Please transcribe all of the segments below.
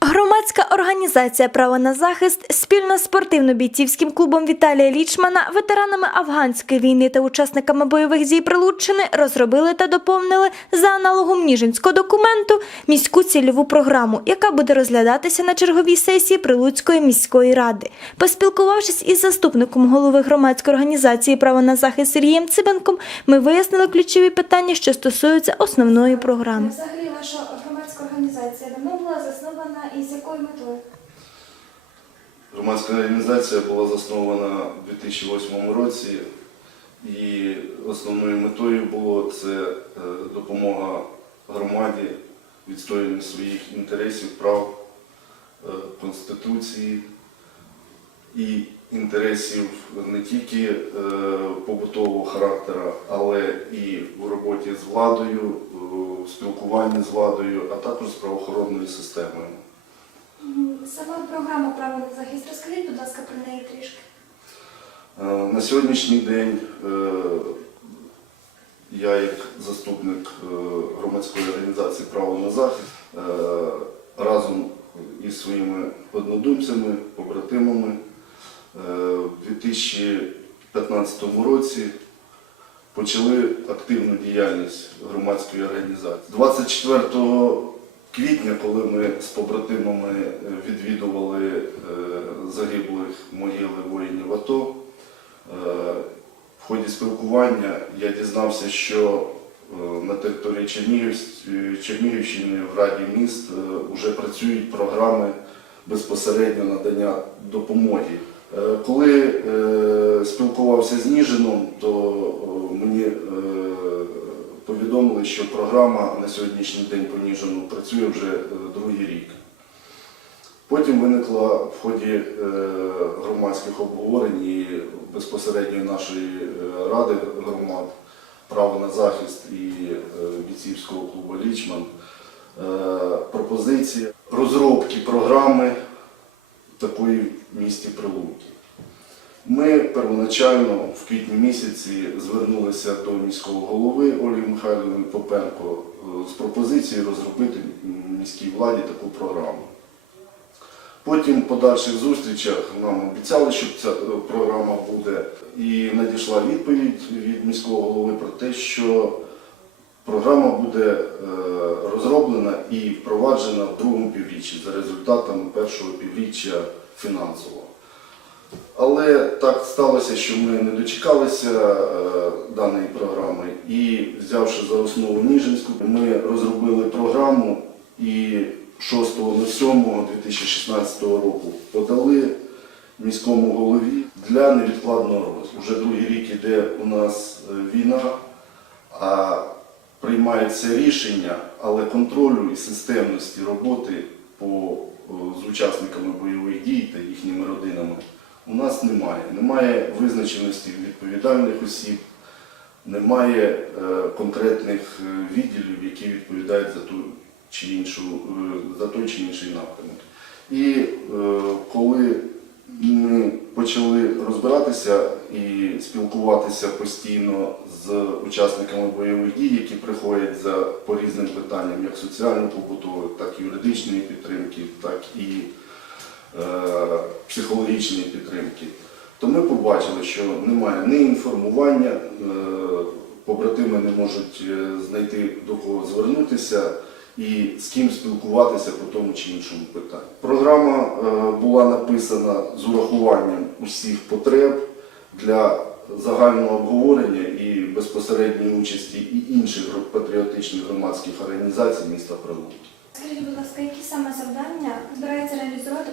Громадська організація Право на захист спільно з спортивно-бійцівським клубом Віталія Лічмана, ветеранами афганської війни та учасниками бойових дій Прилуччини розробили та доповнили за аналогом Ніжинського документу міську цільову програму, яка буде розглядатися на черговій сесії Прилуцької міської ради. Поспілкувавшись із заступником голови громадської організації Право на захист Сергієм Цибенком, ми вияснили ключові питання, що стосуються основної програми. Взагалі ваша громадська організація давно була заснована і з якою метою? Громадська організація була заснована у 2008 році, і основною метою було це е, допомога громаді в відстоюванні своїх інтересів, прав, е, Конституції і інтересів не тільки е, побутового характеру, але і в роботі з владою, в спілкуванні з владою, а також з правоохоронною системою. Сама програма право на захист. Розкажіть, будь ласка, про неї трішки. Е, На сьогоднішній день е, я, як заступник е, громадської організації Право на захист, разом із своїми однодумцями, побратимами в 2015 році почали активну діяльність громадської організації. 24 квітня, коли ми з побратимами е, відвідували е, загиблих могили воїнів АТО, е, в ході спілкування я дізнався, що на території Чернігівщини в Раді міст вже працюють програми безпосередньо надання допомоги. Коли спілкувався з Ніжином, то мені повідомили, що програма на сьогоднішній день по Ніжину працює вже е, другий рік. Потім виникла в ході е, громадських обговорень і безпосередньо нашої е, ради громад право на захист і бійцівського клубу Лічман пропозиція розробки програми такої в місті Прилуки. Ми первоначально в квітні місяці звернулися до міського голови Олі Михайловни Попенко е, з пропозицією розробити міській владі таку програму. Потім в подальших зустрічах нам обіцяли, що ця е, програма буде, і надійшла відповідь від міського голови про те, що програма буде е, розроблена і впроваджена в другому півріччі за результатами першого півріччя фінансового. Але так сталося, що ми не дочекалися е, даної програми і, взявши за основу Ніжинську, ми розробили програму і 6.07.2016 року подали міському голові для невідкладного розвитку. Вже другий рік іде у нас е, війна, а приймається рішення, але контролю і системності роботи по, е, з учасниками бойових дій та їхніми родинами у нас немає. Немає визначеності відповідальних осіб, немає е, конкретних е, відділів, які відповідають за ту чи іншу, е, за той чи інший напрямок. І коли ми почали розбиратися і спілкуватися постійно з учасниками бойових дій, які приходять за по різним питанням, як соціально-побутової, так і юридичної підтримки, так і психологічної підтримки, то ми побачили, що немає ні інформування, е, побратими не можуть е, знайти до кого звернутися і з ким спілкуватися по тому чи іншому питанню. Програма е, була написана з урахуванням усіх потреб для загального обговорення і безпосередньої участі і інших патріотичних громадських організацій міста Прилуки. Скажіть, будь ласка, які саме завдання збирається реалізувати право на захист?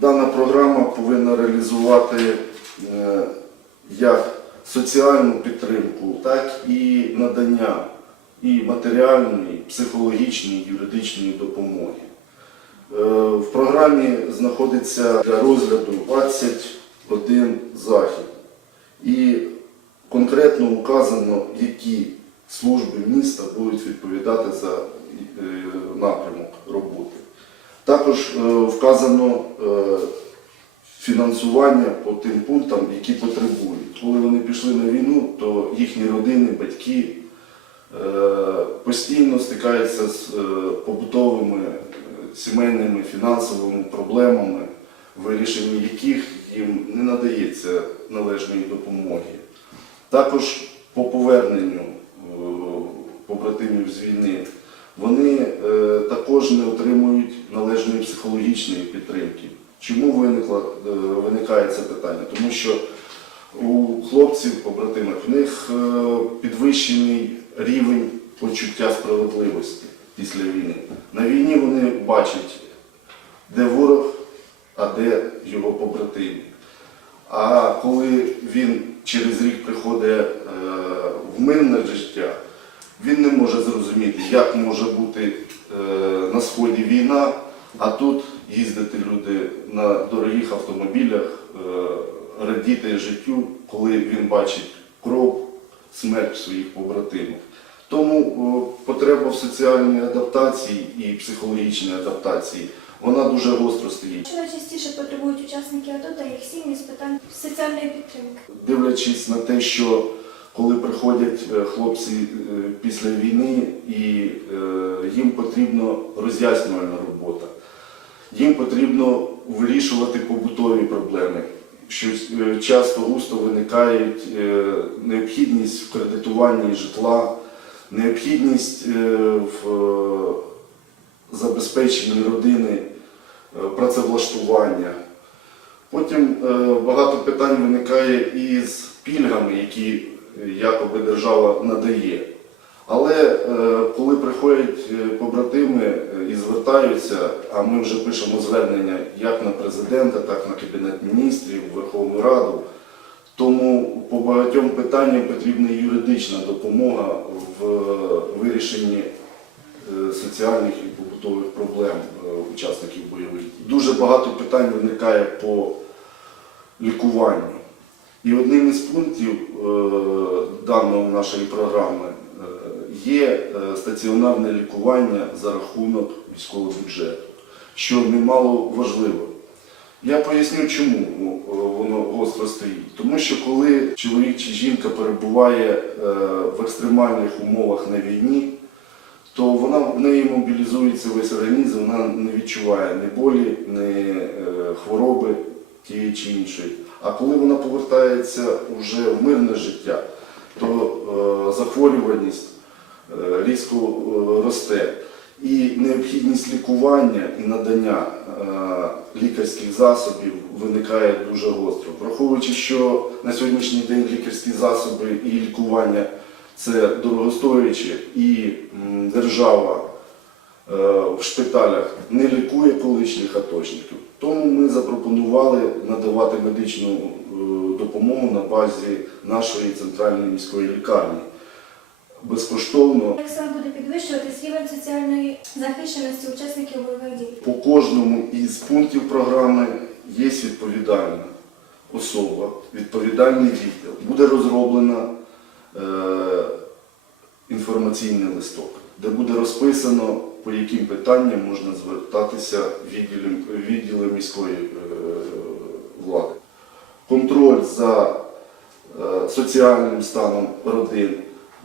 Дана програма повинна реалізувати е, як соціальну підтримку, так і надання і матеріальної, психологічної, юридичної допомоги. Е, В програмі знаходиться для розгляду 21 захід. І конкретно указано, які служби міста будуть відповідати за е, напрямок роботи. Також е, вказано е, фінансування по тим пунктам, які потребують. Коли вони пішли на війну, то їхні родини, батьки е, постійно стикаються з побутовими сімейними фінансовими проблемами, вирішенні яких їм не надається належної допомоги. Також по поверненню побратимів з війни вони е, також не отримують належної психологічної підтримки. Чому виникло, е, виникає це питання? Тому що у хлопців, побратимів, в них е, підвищений рівень почуття справедливості після війни. На війні вони бачать, де ворог, а де його побратими. А коли він через рік приходить в мирне життя, він не може зрозуміти, як може бути е, на сході війна, а тут їздити люди на дорогих автомобілях, е, радіти життю, коли він бачить кров, смерть своїх побратимів. Тому е, потреба в соціальній адаптації і психологічній адаптації вона дуже гостро стоїть. Що найчастіше потребують учасники АТО та їх сім'ї з питань соціальної підтримки? дивлячись на те, що коли приходять е, хлопці е, після війни і е, їм потрібна роз'яснювальна робота, їм потрібно вирішувати побутові проблеми. Що часто густо виникають необхідність в кредитуванні житла, необхідність в забезпеченні родини, працевлаштування. Потім багато питань виникає із пільгами, які якоби держава надає. Але е, коли приходять е, побратими е, і звертаються, а ми вже пишемо звернення як на президента, так на Кабінет міністрів, Верховну Раду, тому по багатьом питанням потрібна юридична допомога в вирішенні соціальних і побутових проблем учасників бойових дій. Дуже багато питань виникає по лікуванню. І одним із пунктів е, даної нашої програми е, є е, стаціонарне лікування за рахунок військового бюджету, що немало важливо. Я поясню, чому ну, воно гостро стоїть. Тому що коли чоловік чи жінка перебуває в екстремальних умовах на війні, то вона в неї мобілізується весь організм, вона не відчуває ні болі, ні хвороби тієї чи іншої. А коли вона повертається вже в мирне життя, то е, захворюваність е, різко е, росте. І необхідність лікування і надання лікарських засобів виникає дуже гостро. Враховуючи, що на сьогоднішній день лікарські засоби і лікування це дорогостояче, і держава в шпиталях не лікує колишніх аточників. Тому ми запропонували надавати медичну е, допомогу на базі нашої центральної міської лікарні. Безкоштовно Як саме буде підвищуватись рівень соціальної захищеності учасників бойових дій? по кожному із пунктів програми є відповідальна особа, відповідальний відділ. Буде розроблена е, інформаційний листок, де буде розписано, по яким питанням можна звертатися в відділи, відділи міської е, влади. Контроль за е, соціальним станом родин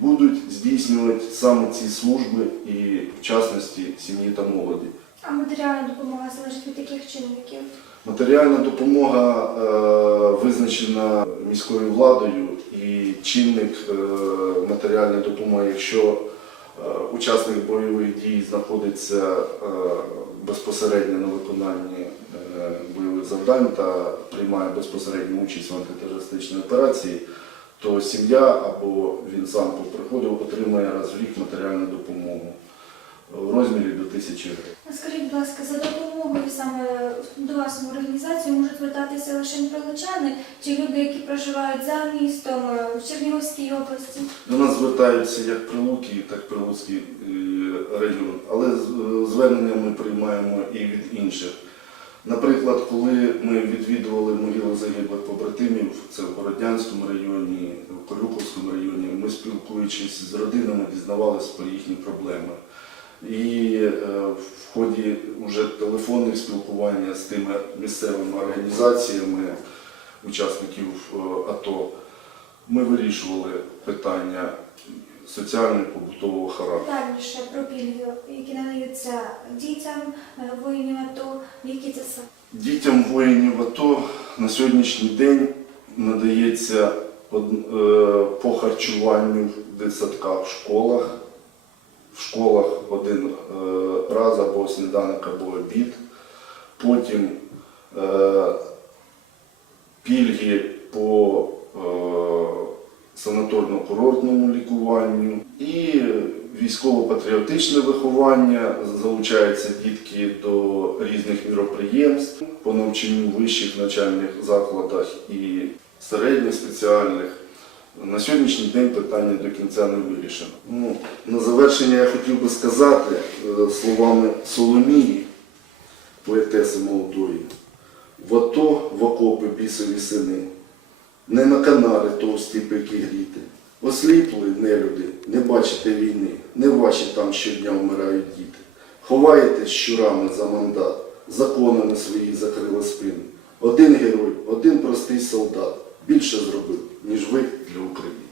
будуть здійснювати саме ці служби і в частності сім'ї та молоді. А матеріальна допомога залежить від яких чинників? Матеріальна допомога е, визначена міською владою і чинник матеріальної допомоги, якщо учасник бойових дій знаходиться е, безпосередньо на виконанні е, бойових завдань та приймає безпосередню участь в антитерористичній операції, то сім'я або він сам по приходу отримає раз в рік матеріальну допомогу в розмірі до тисячі гривень. Скажіть, будь ласка, за допомогою саме до вас в організацію можуть звертатися лише прилучани чи люди, які проживають за містом е, в Чернігівській області? До нас звертаються як Прилуки, так і Прилуцький е, район, але звернення ми приймаємо і від інших. Наприклад, коли ми відвідували могили загиблих побратимів, це в Бородянському районі, в Колюковському районі, ми спілкуючись з родинами, дізнавалися про їхні проблеми. І е, в ході вже телефонних спілкування з тими місцевими організаціями учасників е, АТО ми вирішували питання соціально-побутового характеру. Детальніше про пільги, які надаються дітям е, воїнів АТО, які це саме. Дітям воїнів АТО на сьогоднішній день надається по харчуванню в дитсадках, в школах. В школах один е, раз або сніданок, або обід. Потім е, пільги по е, санаторно-курортному лікуванню і військово-патріотичне виховання. Залучаються дітки до різних міроприємств по навчанню в вищих навчальних закладах і середніх спеціальних. На сьогоднішній день питання до кінця не вирішено. Ну, на завершення я хотів би сказати е, словами Соломії, поетеси молодої. В АТО в окопи бісові сини, не на канари товсті пики гріти. Осліпли нелюди, не бачите війни, не ваші там щодня вмирають діти. Ховаєтесь щурами за мандат, законами свої закрили спини. Один герой, один простий солдат більше зробив, ніж ви для України.